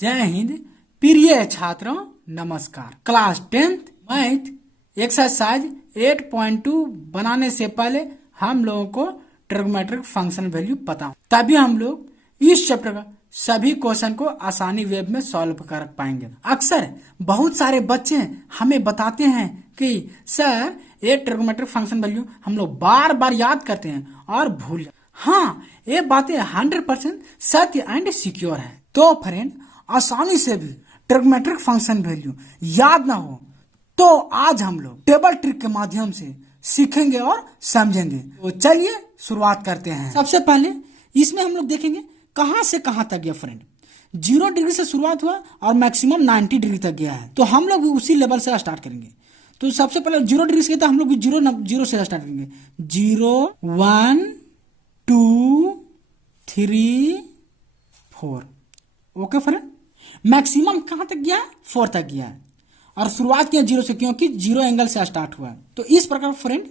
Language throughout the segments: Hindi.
जय हिंद। प्रिय छात्रों नमस्कार। क्लास 10th मैथ एक्सरसाइज 8.2 बनाने से पहले हम लोगों को ट्रिग्नोमेट्रिक फंक्शन वैल्यू पता हो, तभी हम लोग इस चैप्टर का सभी क्वेश्चन को आसानी वे में सॉल्व कर पाएंगे। अक्सर बहुत सारे बच्चे हमें बताते हैं कि सर ये ट्रिग्नोमेट्रिक फंक्शन वैल्यू हम लोग बार बार याद करते हैं और भूल जाते हैं। हाँ, ये बातें 100% सत्य एंड सिक्योर है। तो फ्रेंड, आसानी से भी ट्रिग्नोमेट्रिक फंक्शन वैल्यू याद ना हो तो आज हम लोग टेबल ट्रिक के माध्यम से सीखेंगे और समझेंगे। तो चलिए शुरुआत करते हैं। सबसे पहले इसमें हम लोग देखेंगे कहां से कहां तक गया फ्रेंड। 0 डिग्री से शुरुआत हुआ और मैक्सिमम 90 डिग्री तक गया है, तो हम लोग भी उसी लेवल से स्टार्ट करेंगे। तो सबसे पहले 0 डिग्री से हम लोग भी जीरो से स्टार्ट करेंगे। 0 1 2 3 4। ओके फ्रेंड, मैक्सिमम कहां तक गया है? 4 तक गया है और शुरुआत किया 0 से, क्योंकि 0 एंगल से स्टार्ट हुआ है। तो इस प्रकार फ्रेंड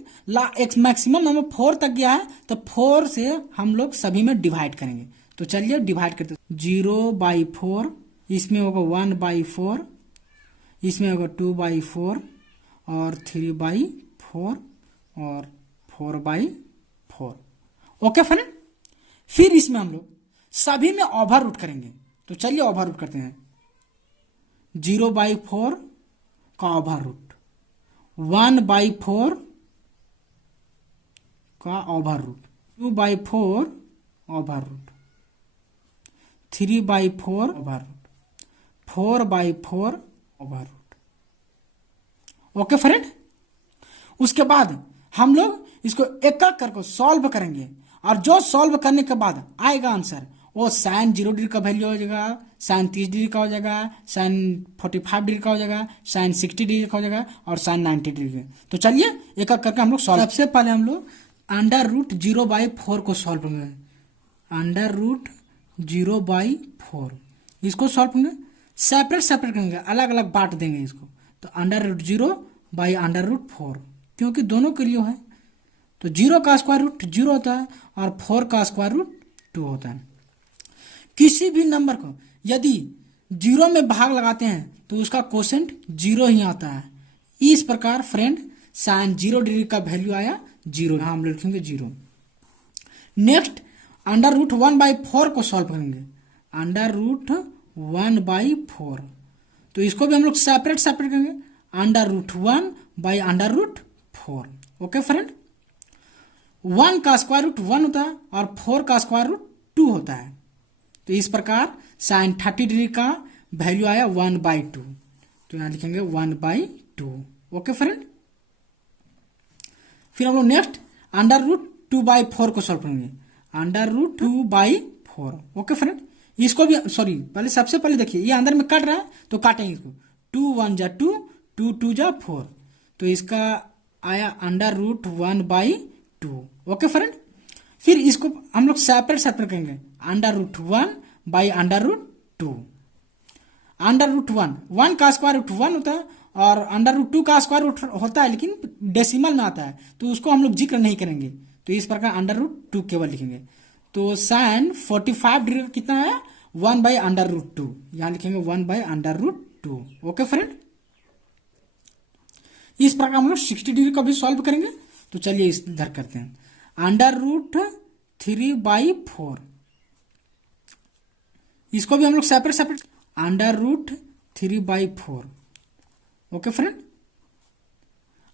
मैक्सिमम हमें 4 तक गया है, तो 4 से हम लोग सभी में डिवाइड करेंगे। तो चलिए डिवाइड करते हैं। 0/4, इसमें होगा 1/4, इसमें होगा 2/4 और 3/4 और 4/4। ओके फ्रेंड, फिर इसमें हम लोग सभी में ओवर रूट करेंगे। तो चलिए ओवर रूट करते हैं। 0/4 का ओवर रूट, 1/4 का over root, 2/4 over root, 3/4 over root, 4/4 over root. Okay friend, उसके बाद हम लोग इसको एक एक करके सॉल्व करेंगे और जो सॉल्व करने के बाद आएगा आंसर वो sin 0 डिग्री का वैल्यू हो जाएगा, sin 30 डिग्री का हो जाएगा, sin 45 डिग्री का हो जाएगा, sin 60 डिग्री का हो जाएगा और sin 90 डिग्री। तो चलिए एक एक करके हम लोग सॉल्व। सबसे पहले हम लोग √0/4 को सॉल्व करेंगे। √0/4 इसको सॉल्व करेंगे, सेपरेट करेंगे, अलग अलग बांट देंगे इसको। तो √0/√4, क्योंकि दोनों के लिए है तो 0 का स्क्वायर रूट 0 होता है और 4 का स्क्वायर रूट 2 होता है। किसी भी नंबर को यदि 0 में भाग लगाते हैं तो उसका कोसेंट 0 ही आता है। इस प्रकार फ्रेंड sin 0 डिग्री का वैल्यू आया 0, हम लिखेंगे 0। नेक्स्ट √1/4 को सॉल्व करेंगे। √1/4, तो इसको भी हम लोग सेपरेट करेंगे। √1/√4। ओके फ्रेंड, 1 का स्क्वायर रूट 1 होता है और 4 का स्क्वायर रूट 2 होता है। तो इस प्रकार sin 30 डिग्री का वैल्यू आया 1/2, तो यहां लिखेंगे 1/2। ओके फ्रेंड, फिर हम लोग नेक्स्ट √2/4 को सॉल्व करेंगे। √2/4। ओके फ्रेंड, इसको भी पहले सबसे पहले देखिए ये अंदर में कट रहा है तो काटेंगे इसको। 2 1 जा 2, 2 2 जा 4, तो इसका आया √1/2। ओके फ्रेंड, फिर इसको हम लोग सेपरेट करेंगे। √1/√2। √1 का स्क्वायर रूट 1 होता है और √2 का स्क्वायर रूट होता है, लेकिन डेसिमल में आता है तो उसको हम लोग जिक्र नहीं करेंगे। तो इस प्रकार √2 केवल लिखेंगे। तो sin 45 डिग्री का कितना है? 1/√2, यहां लिखेंगे 1/√2। ओके फ्रेंड, इस प्रकार हम लोग 60 डिग्री का भी सॉल्व करेंगे। तो चलिए इधर करते हैं। √3/4, इसको भी हम लोग सेपरेट √3/4। Okay friend,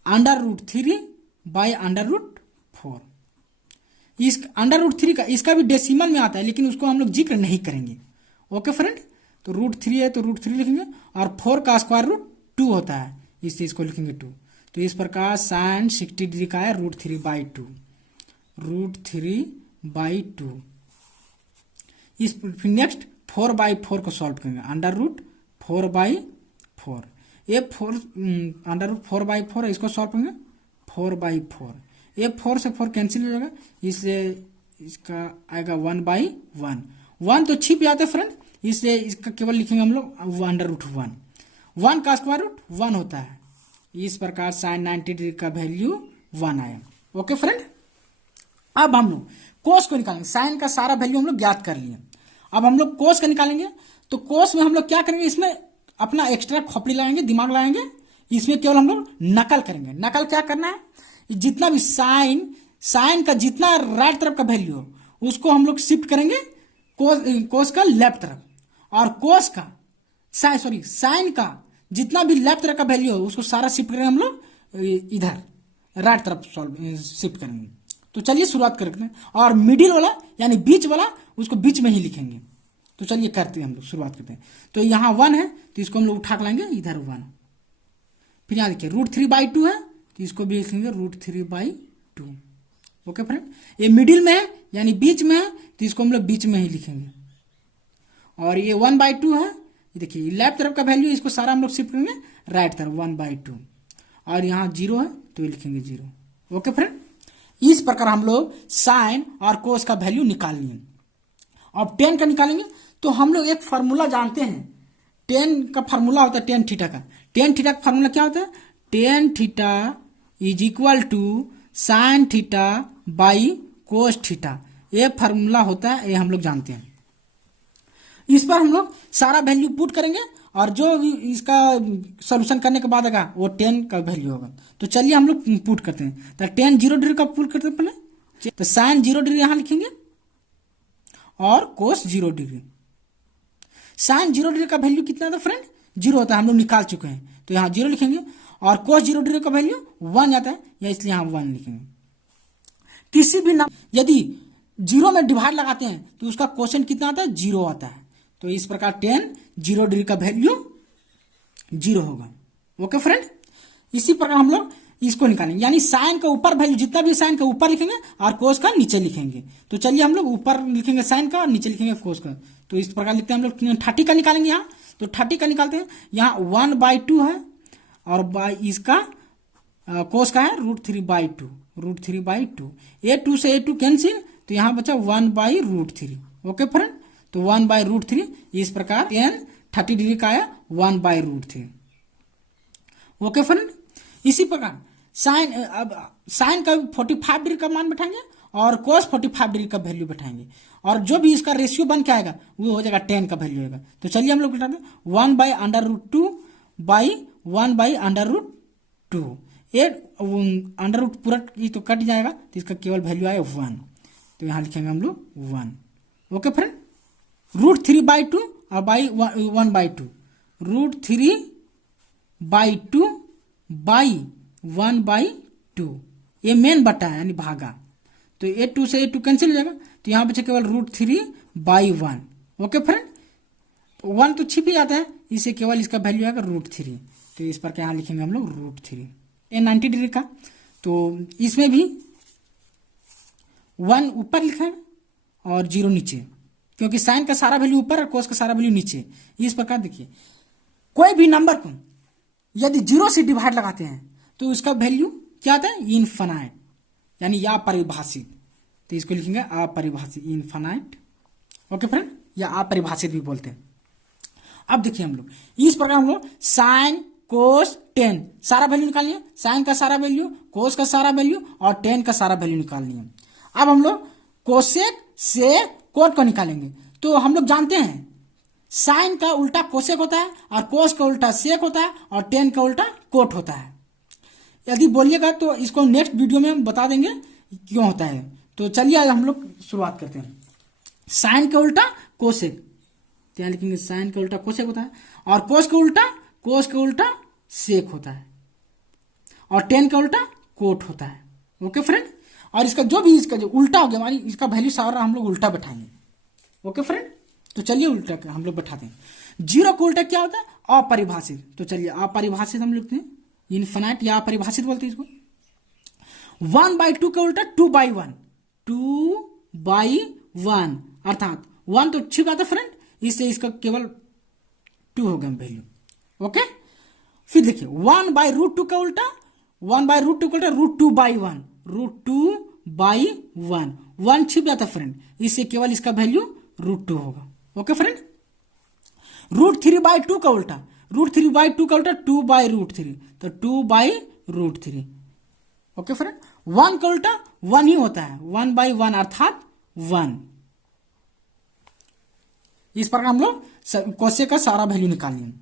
√3/√4। इस √3 का इसका भी डेसिमल में आता है, लेकिन उसको हम लोग जिक्र नहीं करेंगे। ओके फ्रेंड, तो √3 है तो √3 लिखेंगे और 4 का स्क्वायर रूट 2 होता है, इससे इसको लिखेंगे 2। तो इस प्रकार sin 60 डिग्री का है √3/2। √3/2। इस नेक्स्ट 4/4 को सॉल्व करेंगे। √4/4, ये 4 इसको सॉल्व करेंगे। 4/4, ये 4 से 4 कैंसिल हो जाएगा, इसलिए इसका आएगा 1/1। 1 तो छिप जाते फ्रेंड, इसलिए इसका केवल लिखेंगे हम लोग √1। 1 का स्क्वायर रूट 1 होता है। इस प्रकार sin 90 डिग्री का वैल्यू 1 आया। ओके फ्रेंड, अब हम लोग कोस को निकालेंगे। साइन का सारा वैल्यू हम लोग ज्ञात कर लिए, अब हम लोग कोस का निकालेंगे। तो कोस में हम लोग क्या करेंगे, इसमें अपना एक्स्ट्रा खोपड़ी लगाएंगे, दिमाग लगाएंगे, इसमें केवल हम लोग नकल करेंगे। नकल क्या करना है, जितना भी साइन का जितना राइट तरफ का वैल्यू हो उसको हम लोग शिफ्ट करेंगे कोस का लेफ्ट तरफ, और कोस का साइन का जितना भी लेफ्ट तरफ का वैल्यू हो उसको सारा शिफ्ट करेंगे हम लोग इधर राइट तरफ शिफ्ट करेंगे। तो चलिए शुरुआत करते हैं, और मिडिल वाला यानी बीच वाला उसको बीच में ही लिखेंगे। तो चलिए करते हैं, हम लोग शुरुआत करते हैं। तो यहाँ 1 है तो इसको हम लोग उठा के लाएंगे इधर 1। फिर यहाँ देखिए √3/2 है तो इसको भी लिखेंगे √3/2। ओके फ्रेंड, ये मिडिल में है यानी बीच में है तो इसको हम लोग बीच में ही लिखेंगे। और ये 1/2 है, ये देखिए लेफ्ट तरफ का वैल्यू, इसको सारा हम लोग शिफ्ट करेंगे राइट तरफ 1/2। और यहाँ 0 है तो ये लिखेंगे 0। ओके फ्रेंड, इस प्रकार हम लोग साइन और कोस का वैल्यू निकाल लिए। अब टेन का निकालेंगे तो हम लोग एक फार्मूला जानते हैं, टेन का फार्मूला होता है टेन थीटा का। टेन थीटा का फार्मूला क्या होता है, tan theta is equal to sine theta by cos theta. ये फार्मूला होता है, ये हम लोग जानते हैं। इस पर हम लोग सारा वैल्यू पुट करेंगे और जो भी इसका सॉल्यूशन करने के बाद आएगा वो 10 का वैल्यू होगा। तो चलिए हम लोग पुट करते हैं। तो 10 0 डिग्री का पुट करते हैं पहले। तो साइन 0 डिग्री यहां लिखेंगे और कोस 0 डिग्री। साइन 0 डिग्री का वैल्यू कितना था फ्रेंड, 0 होता है, हम लोग निकाल चुके हैं। तो यहाँ 0 लिखेंगे और कोस 0 डिग्री का वैल्यू 1 आता है, या इसलिए यहाँ 1 लिखेंगे। किसी भी नंबर यदि 0 में डिवाइड लगाते हैं तो उसका क्वोशेंट कितना आता है, 0 आता है। तो इस प्रकार 10 0 डिग्री का वैल्यू 0 होगा। ओके फ्रेंड, इसी प्रकार हम लोग इसको निकालेंगे, यानी साइन का ऊपर वैल्यू जितना भी साइन का ऊपर लिखेंगे और कोस का नीचे लिखेंगे। तो चलिए हम लोग ऊपर लिखेंगे साइन का और नीचे लिखेंगे कोस का। तो इस प्रकार लिखते हैं हम लोग 30 का निकालेंगे यहाँ। तो 30 का निकालते हैं, यहाँ 1/2 है और बाई इसका कोस का है √3/2। √3/2 A2 से A2 कैंसिल, तो यहाँ बचा 1/√3। ओके फ्रेंड, तो 1/√3 इस प्रकार 30 डिग्री का आया 1/√3। ओके फ्रेंड, इसी प्रकार साइन का 45 डिग्री का मान बैठाएंगे और कोस 45 डिग्री का वैल्यू बैठाएंगे, और जो भी इसका रेशियो बन के आएगा वो हो जाएगा 10 का वैल्यू होगा। तो चलिए हम लोग बैठाते हैं 1/√2 बाई 1/√2। ये अंडर पूरा ये तो कट जाएगा, तो इसका केवल वैल्यू आए 1। तो यहाँ लिखेंगे हम लोग 1। ओके फ्रेंड, √3/2 और बाई 1/2, √3/2 बाई 1/2। ये मेन बटा है यानी भागा। तो A2 से A2 कैंसिल हो जाएगा, तो यहाँ बचे केवल √3/1। ओके फ्रेंड, तो 1 तो छिप ही जाता है, इसे केवल इसका वैल्यू आएगा √3। तो इस पर यहाँ लिखेंगे हम लोग √3। 90 डिग्री का, तो इसमें भी 1 ऊपर लिखा है और 0 नीचे, क्योंकि साइन का सारा वैल्यू ऊपर और कोस का सारा वैल्यू नीचे। इस प्रकार देखिए, कोई भी नंबर को यदि 0 से डिवाइड लगाते हैं तो उसका वैल्यू क्या आता है, इनफाइनाइट, यानी अपरिभाषित। तो इसको लिखेंगे अपरिभाषित, इनफाइनाइट। ओके फ्रेंड, या अपरिभाषित भी बोलते हैं। अब देखिए हम लोग इस प्रकार हम लोग साइन कोस 10 सारा वैल्यू निकाल लिए, साइन का सारा वैल्यू, कोस का सारा वैल्यू और 10 का सारा वैल्यू निकाल लिए। अब हम लोग कोसेक से कोट को निकालेंगे। तो हम लोग जानते हैं साइन का उल्टा कोसेक होता है और कोस का उल्टा सेक होता है और 10 का उल्टा कोट होता है। यदि बोलिएगा तो इसको नेक्स्ट वीडियो में हम बता देंगे क्यों होता है। तो चलिए आज हम लोग शुरुआत करते हैं। साइन का उल्टा कोसेक, तो यहाँ लिखेंगे साइन का उल्टा कोसेक होता है, और कोस का उल्टा सेक होता है, और 10 का उल्टा कोट होता है। ओके फ्रेंड, और इसका जो भी इसका जो उल्टा हो गया हमारी, इसका वैल्यू सारा हम लोग उल्टा बैठाएंगे। ओके फ्रेंड, तो चलिए उल्टा हम लोग बैठाते हैं। 0 का उल्टा क्या होता है, अपरिभाषित। तो चलिए अपरिभाषित हम लिखते हैं, इनफाइनाइट या अपरिभाषित बोलते हैं इसको। 1/2 का उल्टा 2/1, 2/1 अर्थात 1 तो छिप आता फ्रेंड, इससे इसका केवल 2 हो गया वैल्यू। ओके, फिर देखिए 1/√2 का उल्टा, 1/√2 का उल्टा √2/1, √2/1, 1 छिप जाता फ्रेंड, इससे केवल इसका वैल्यू √2 होगा। ओके फ्रेंड, √3/2 का उल्टा, √3/2 का उल्टा 2/√3, तो 2/√3। ओके फ्रेंड, 1 का उल्टा 1 ही होता है, 1/1 अर्थात 1। इस प्रकार हम लोग कोसेक का सारा वैल्यू निकालेंगे।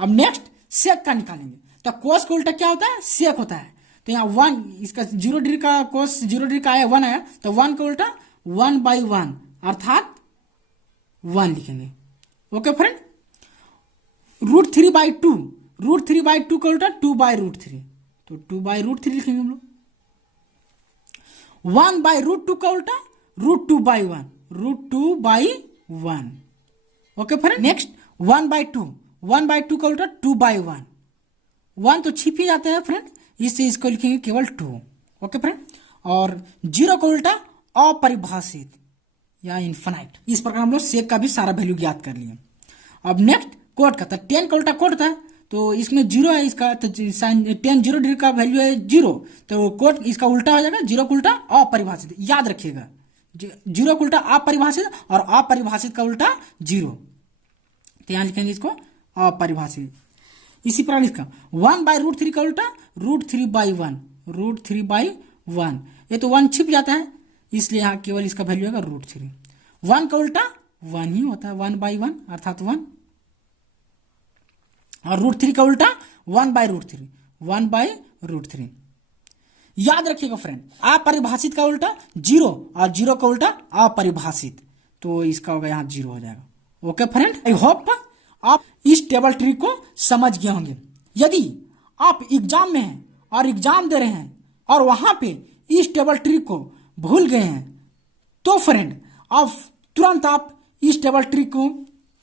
अब नेक्स्ट सेक का निकालेंगे। तो कोस का उल्टा क्या होता है? सेक होता है। तो यहाँ 1, इसका 0 डिग्री का कोस 0 डिग्री का आया 1 आया, तो 1 का उल्टा 1/1 अर्थात 1 लिखेंगे। Okay friend. √3/2, √3/2 का उल्टा 2/√3, तो 2/√3 लिखेंगे हम लोग। 1/√2 का उल्टा √2/1, √2/1। Okay friend. नेक्स्ट 1/2, 1/2 का उल्टा 2/1, 1 तो छिप ही जाता है फ्रेंड, इससे इसको लिखेंगे केवल 2। Okay friend. और 0 का उल्टा अपरिभाषित या इन्फिनाइट। इस प्रकार हम लोग सेक का भी सारा वैल्यू ज्ञात कर लिए। अब नेक्स्ट कोट का, 10 का उल्टा कोट था, तो इसमें 0 है इसका, तो 10 0 डिग्री का वैल्यू है 0, तो कोट इसका उल्टा हो जाएगा, 0 का उल्टा अपरिभाषित। याद रखिएगा, 0 का उल्टा अपरिभाषित और अपरिभाषित का उल्टा 0, तो यहां लिखेंगे इसको अपरिभाषित। इसी प्रकार इसका 1/√3 का उल्टा √3/1, √3/1, ये तो 1 छिप जाता है, इसलिए यहाँ केवल इसका वैल्यू आएगा √3। 1 का उल्टा 1 ही होता है, 1/1 अर्थात 1, और √3 का उल्टा 1/√3, 1/√3। याद रखिएगा फ्रेंड, अपरिभाषित का उल्टा 0 और 0 का उल्टा अपरिभाषित, तो इसका होगा यहाँ 0 हो जाएगा। ओके फ्रेंड, आई होप आप इस टेबल ट्री को समझ गए होंगे। यदि आप एग्जाम में हैं और एग्जाम दे रहे हैं और वहां पे इस टेबल ट्री को भूल गए हैं, तो फ्रेंड आप तुरंत इस टेबल ट्री को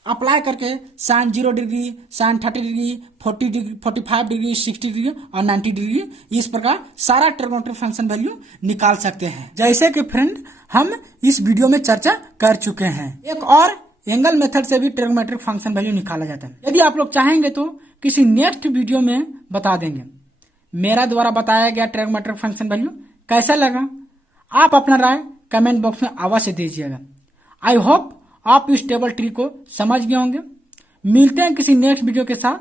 अप्लाई करके sin 0 degree, sin 30 degree, 40 degree, 45 degree, 60 degree और 90 डिग्री, इस प्रकार सारा ट्रिग्नोमेट्रिक फंक्शन वैल्यू निकाल सकते हैं, जैसे कि फ्रेंड हम इस वीडियो में चर्चा कर चुके हैं। एक और एंगल मेथड से भी ट्रिग्नोमेट्रिक फंक्शन वैल्यू निकाला जाता है। यदि आप लोग चाहेंगे तो किसी नेक्स्ट वीडियो में बता देंगे। मेरा द्वारा बताया गया ट्रिग्नोमेट्रिक फंक्शन वैल्यू कैसा लगा, आप अपना राय कमेंट बॉक्स में अवश्य दीजिएगा। आई होप आप इस टेबल ट्री को समझ गए होंगे। मिलते हैं किसी नेक्स्ट वीडियो के साथ,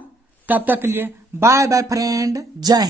तब तक के लिए बाय बाय फ्रेंड, जय हिंद।